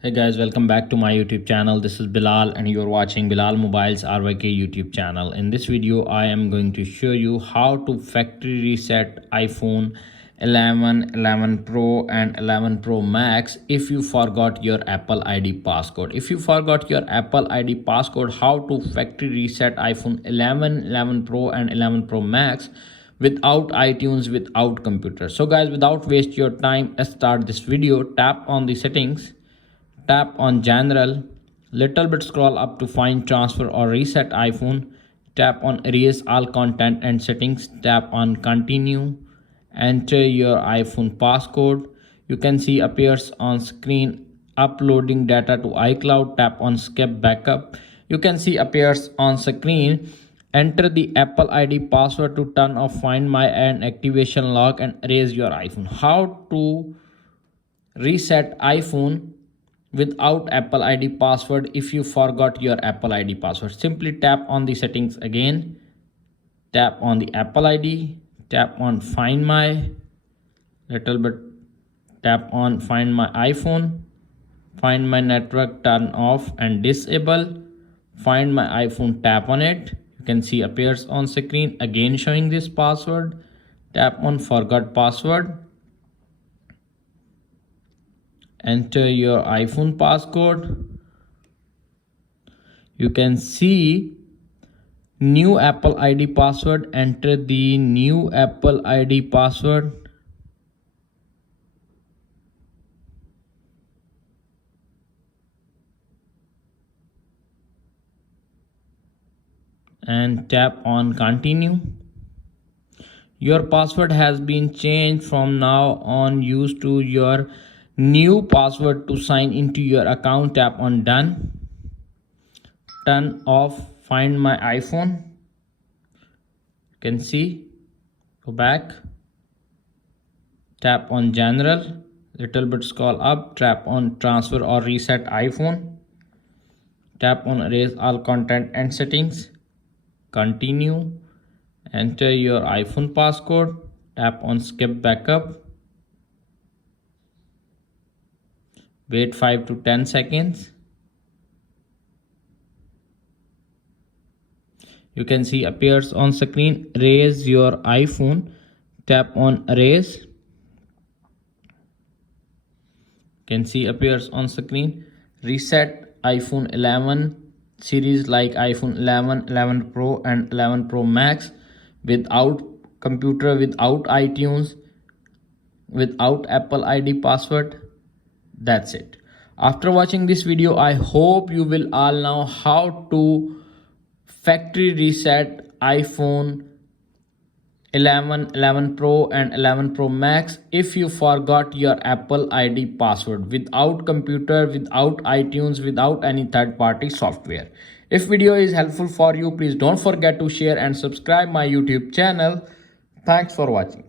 Hey guys, welcome back to my YouTube channel. This is Bilal and you're watching Bilal Mobiles RYK YouTube channel. In this video, I am going to show you how to factory reset iPhone 11, 11 Pro and 11 Pro Max if you forgot your Apple ID passcode. If you forgot your Apple ID passcode, how to factory reset iPhone 11, 11 Pro and 11 Pro Max without iTunes, without computer. So guys, without waste your time, let's start this video. Tap on the settings. Tap on General, little bit scroll up to find transfer or reset iPhone. Tap on erase all content and settings. Tap on continue. Enter your iPhone passcode. You can see appears on screen uploading data to iCloud. Tap on skip backup. You can see appears on screen. Enter the Apple ID password to turn off Find My and activation lock and erase your iPhone. How to reset iPhone without Apple ID password if you forgot your Apple ID password? Simply tap on the settings again, tap on the Apple ID, tap on Find My, little bit tap on Find My iPhone, Find My network, turn off and disable, Find My iPhone, tap on it. You can see appears on screen again showing this password. Tap on forgot password. Enter your iPhone passcode. You can see new Apple ID password. Enter the new Apple ID password. And tap on continue. Your password has been changed. From now on, use to your new password to sign into your account. Tap on done. Turn off Find My iPhone. You can see, go back, tap on General, little bit scroll up, tap on transfer or reset iPhone, tap on erase all content and settings, continue, enter your iPhone passcode, tap on skip backup, wait 5 to 10 seconds. You can see appears on screen erase your iPhone. Tap on erase. You can see appears on screen reset iPhone 11 series like iPhone 11, 11 Pro and 11 Pro Max without computer, without iTunes, without Apple ID password. That's it. After watching this video, I hope you will all know how to factory reset iPhone 11, 11 Pro and 11 Pro Max if you forgot your Apple ID password without computer, without iTunes, without any third-party software. If video is helpful for you, please don't forget to share and subscribe my YouTube channel. Thanks for watching.